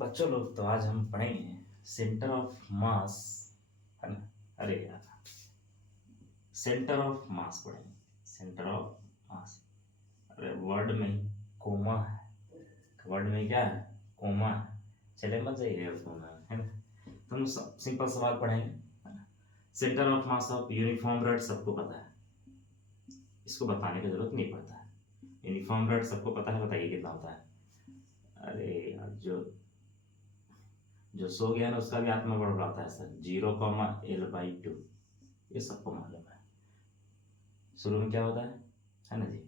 बच्चों लोग तो आज हम पढ़ेंगे सेंटर ऑफ मास, है ना। अरे यार, सेंटर ऑफ मास पढ़ेंगे। सेंटर ऑफ मास, अरे वर्ड में ही कोमा है। वर्ड में क्या है? कोमा है। चले मत जाइए कोमा, है ना। तो हम सिंपल सवाल पढ़ेंगे, है ना। Centre of mass of uniform rod सबको पता है, इसको बताने की जरूरत नहीं पड़ता है। यूनिफॉर्म रड सबको पता है, बताइए कितना होता है। अरे यार, जो जो सो गया ना उसका भी आत्मा बड़बड़ाता है सर। 0,L/2, ये सबको मालूम है। शुरू में क्या होता है ना जी,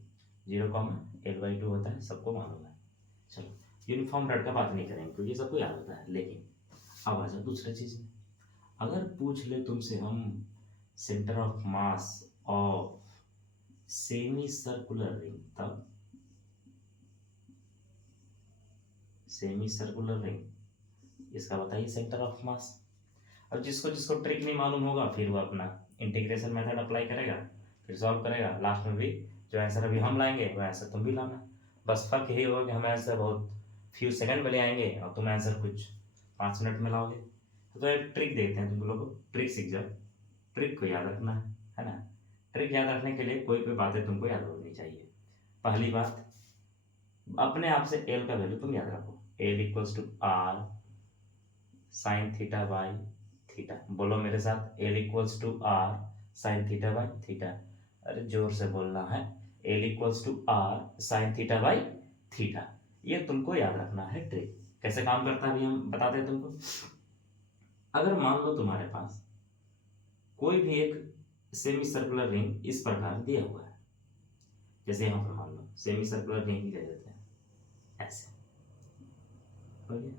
0,L/2 होता है, सबको मालूम है। चलो, यूनिफॉर्म रड का बात नहीं करेंगे क्योंकि सबको याद होता है। लेकिन अब आ जाओ दूसरी चीज में। अगर पूछ ले तुमसे हम centre of mass of semi circular ring, तब सेमी सर्कुलर रिंग, इसका बताइए सेंटर ऑफ मास। अब जिसको जिसको ट्रिक नहीं मालूम होगा फिर वो अपना इंटीग्रेशन मेथड अप्लाई करेगा, फिर सॉल्व करेगा। लास्ट में भी जो आंसर अभी हम लाएंगे वो आंसर तुम भी लाना। बस फर्क यही होगा कि हम आंसर बहुत फ्यू सेकंड में ले आएंगे और तुम आंसर कुछ 5 मिनट में लाओगे। तो एक ट्रिक देते हैं तुम लोगों को, ट्रिक सीख जाओ। ट्रिक को याद रखना है ना। ट्रिक याद रखने के लिए कोई कोई बातें तुमको याद होनी चाहिए। पहली बात, अपने आप से एल का वैल्यू तुम याद रखो। L=R sine theta by theta. बोलो मेरे साथ, L=R sine theta by theta. अरे जोर से बोलना है। L=R sine theta by theta. ये तुमको याद रखना है। ट्रिक कैसे काम करता है अभी हम बताते हैं तुमको। अगर मान लो तुम्हारे पास कोई भी एक सेमी सर्कुलर रिंग इस प्रकार दिया हुआ है, जैसे यहां पर मान लो सेमी सर्कुलर रिंग ही दे देते हैं, ऐसे हो गया।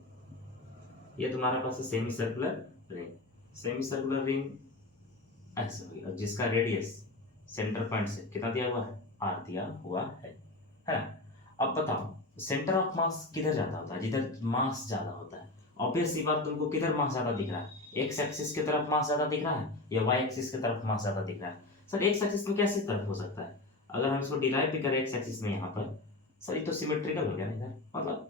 ये तुम्हारे पास है semi circular ring. Semi circular ring ऐसे हुई और जिसका रेडियस सेंटर पॉइंट से कितना दिया हुआ है? आर दिया हुआ है ना। अब बताओ सेंटर ऑफ मास किधर ज्यादा होता है? जिधर मास ज्यादा होता है। ऑब्वियस सी बात, तुमको किधर मास ज्यादा दिख रहा है? एक्स एक्सिस की तरफ मास ज्यादा दिख रहा है या वाई एक्सिस की तरफ मास ज्यादा दिख रहा है? सर एक्स एक्सिस में कैसे तरफ हो सकता है? अगर हम इसको डिराइव भी करें एक्स एक्सिस में यहाँ पर, सर ये तो सिमेट्रिकल हो गया ना इधर। मतलब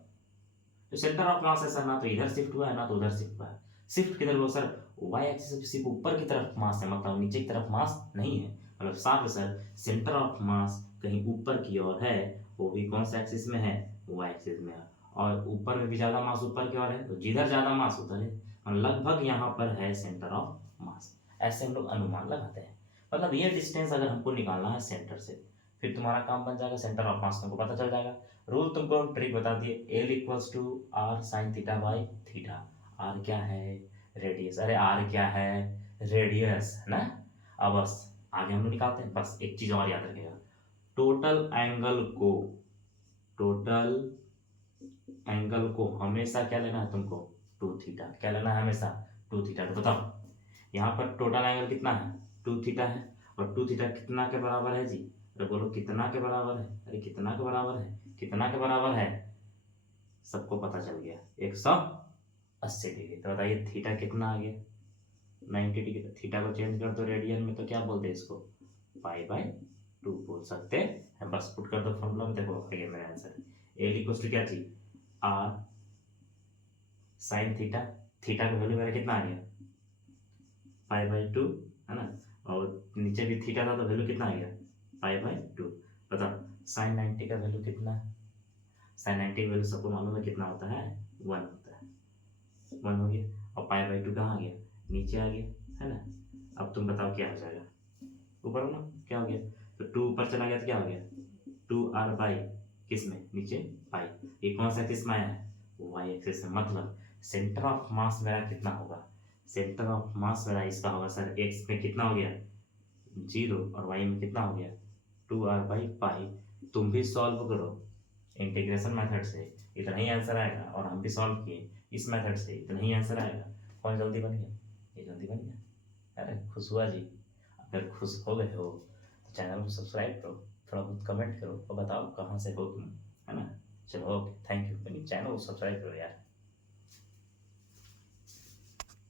जो सेंटर ऑफ मास है सर, ना तो इधर शिफ्ट हुआ है ना तो उधर शिफ्ट हुआ है। शिफ्ट किधर हुआ सर? वाई एक्सिस पे सिर्फ ऊपर की तरफ मास है, मतलब नीचे की तरफ मास नहीं है। मतलब साफ है सर, सेंटर ऑफ मास कहीं ऊपर की ओर है, वो भी कौन सा एक्सिस में है? वाई एक्सिस में है। और ऊपर में भी ज्यादा मास ऊपर की ओर है, तो जिधर ज्यादा मास उधर है। मतलब लगभग यहाँ पर है सेंटर ऑफ मास। ऐसे हम लोग अनुमान लगाते हैं। मतलब ये डिस्टेंस अगर हमको निकालना है सेंटर से, फिर तुम्हारा काम बन जाएगा। सेंटर ऑफ मास तुमको पता चल जाएगा। रूल तुमको ट्रिक बता दिए, L=R sine theta by theta. R क्या है? रेडियस। अरे आर क्या है? रेडियस, है ना। अब बस आगे हम लोग निकालते हैं। बस एक चीज और याद रखिएगा, टोटल एंगल को, टोटल एंगल को हमेशा क्या लेना है तुमको? 2 थीटा। क्या लेना है हमेशा? 2 थीटा। तो बताओ यहाँ पर टोटल एंगल कितना है? 2 थीटा है। और 2 थीटा कितना के बराबर है जी? अरे बोलो कितना के बराबर है? अरे कितना के बराबर है? कितना के बराबर है? सबको पता चल गया, 180 डिग्री। तो बताइए थीटा कितना आ गया? 90 डिग्री। थीटा को चेंज कर दो रेडियन में तो क्या बोलते हैं इसको? पाई/2 बोल सकते हैं। बस पुट कर दो फॉर्मूला में, देखो आ गया मेरा आंसर। L= क्या चीज? R sine theta. थीटा का वैल्यू मेरा कितना आ गया? पाई/2, है ना। और नीचे भी थीटा था तो वैल्यू कितना आ गया? पाई/2। बताओ साइन 90 का वैल्यू कितना है? साइन 90 की वैल्यू सबको मालूम है कितना होता है? 1 होता है। 1 हो गया। और पाई/2 कहाँ आ गया? नीचे आ गया, है ना। अब तुम बताओ क्या हो जाएगा? ऊपर हो ना, क्या हो गया? तो 2 ऊपर चला गया तो क्या हो गया? 2R/, किस में? नीचे पाई। ये कौन सा एक्सिस में आया है? वाई एक्सिस में। मतलब सेंटर ऑफ मास मेरा कितना होगा? सेंटर ऑफ मास मेरा इसका होगा सर, एक्स में कितना हो गया? 0 और वाई में कितना हो गया? 2R/पाई। तुम भी सॉल्व करो इंटीग्रेशन मेथड से, इतना ही आंसर आएगा। और हम भी सॉल्व किए इस मेथड से, इतना ही आंसर आएगा। कौन जल्दी बन गया? ये जल्दी बन गया। अरे खुश हुआ जी। अगर खुश हो गए हो तो चैनल को सब्सक्राइब करो, थोड़ा बहुत कमेंट करो और बताओ कहाँ से हो तुम, है ना। चलो ओके, थैंक यू। चैनल को सब्सक्राइब करो यार।